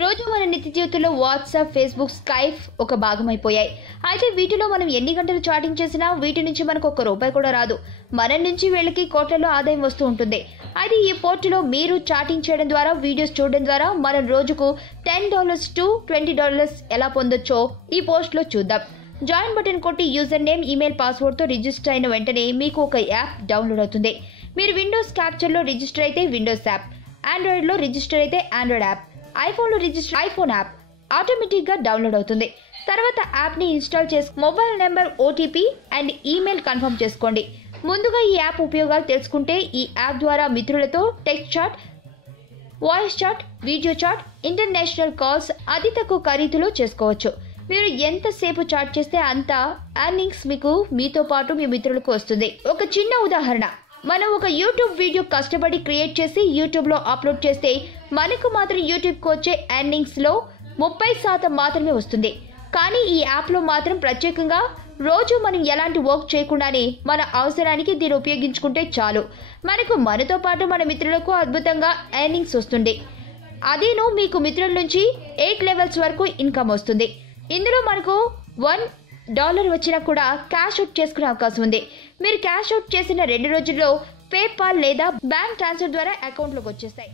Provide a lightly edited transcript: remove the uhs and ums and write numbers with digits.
రోజు మన నిత్య జీవితంలో వాట్సాప్, ఫేస్బుక్, స్కైప్ ఒక భాగమైపోయాయి. అయితే వీటిలో మనం ఎన్ని గంటలు చాటింగ్ చేసినా వీటి నుంచి మనకు ₹1 కూడా రాదు. మన నుంచి వీళ్ళకి కోట్లలో ఆదాయం వస్తూ ఉంటుంది. అయితే ఈ పోర్టులో మీరు చాటింగ్ చేయడం ద్వారా, వీడియోస్ చూడడం ద్వారా మనం రోజుకు $10 to $20 ఎలా పొందొచ్చో ఈ పోస్ట్లో చూద్దాం. జాయిన్ బటన్ కొట్టి యూజర్ నేమ్, ఈమెయిల్, పాస్వర్డ్తో రిజిస్టర్ అయిన వెంటనే మీకు ఒక యాప్ డౌన్లోడ్ అవుతుంది. మీరు విండోస్ క్యాప్చర్లో రిజిస్టర్ అయితే విండోస్ యాప్, ఆండ్రాయిడ్లో రిజిస్టర్ అయితే ఆండ్రాయిడ్ యాప్, ఐఫోన్లో రిజిస్టర్ ఐఫోన్ యాప్ ఆటోమేటిక్గా డౌన్లోడ్ అవుతుంది. తర్వాత యాప్ని ఇన్స్టాల్ చేసి mobile number, OTP and email confirm చేసుకోండి. ముందుగా ఈ యాప్ ఉపయోగాలు తెలుసుకుంటే, ఈ యాప్ ద్వారా మిత్రులతో text chat, voice chat, video chat, international calls అతి తక్కువ ఖరీదులో చేసుకోవచ్చు. మీరు ఎంతసేపు చాట్ చేస్తే అంత ఎర్నింగ్స్ మీకు మీతో పాటు మీ మిత్రులకు వస్తుంది. ఒక చిన్న ఉదాహరణ, మనం ఒక యూట్యూబ్ వీడియో కష్టపడి క్రియేట్ చేసి యూట్యూబ్లో అప్లోడ్ చేస్తే మనకు మాత్రం యూట్యూబ్కి వచ్చే ఎర్నింగ్స్లో 30% మాత్రమే వస్తుంది. కానీ ఈ యాప్లో మాత్రం ప్రత్యేకంగా రోజు మనం ఎలాంటి వర్క్ చేయకుండానే మన అవసరానికి దీన్ని ఉపయోగించుకుంటే చాలు, మనతో పాటు మన మిత్రులకు అద్భుతంగా ఎర్నింగ్స్ వస్తుంది. అదేను మీకు మిత్రుల నుంచి 8 లెవెల్స్ వరకు ఇన్కమ్ వస్తుంది. ఇందులో మనకు $1 వచ్చినా కూడా క్యాష్ అవుట్ చేసుకునే అవకాశం ఉంది. మీరు క్యాష్ అవుట్ చేసిన 2 రోజుల్లో పేపాల్ లేదా బ్యాంక్ ట్రాన్స్ఫర్ ద్వారా అకౌంట్లోకి వచ్చేస్తాయి.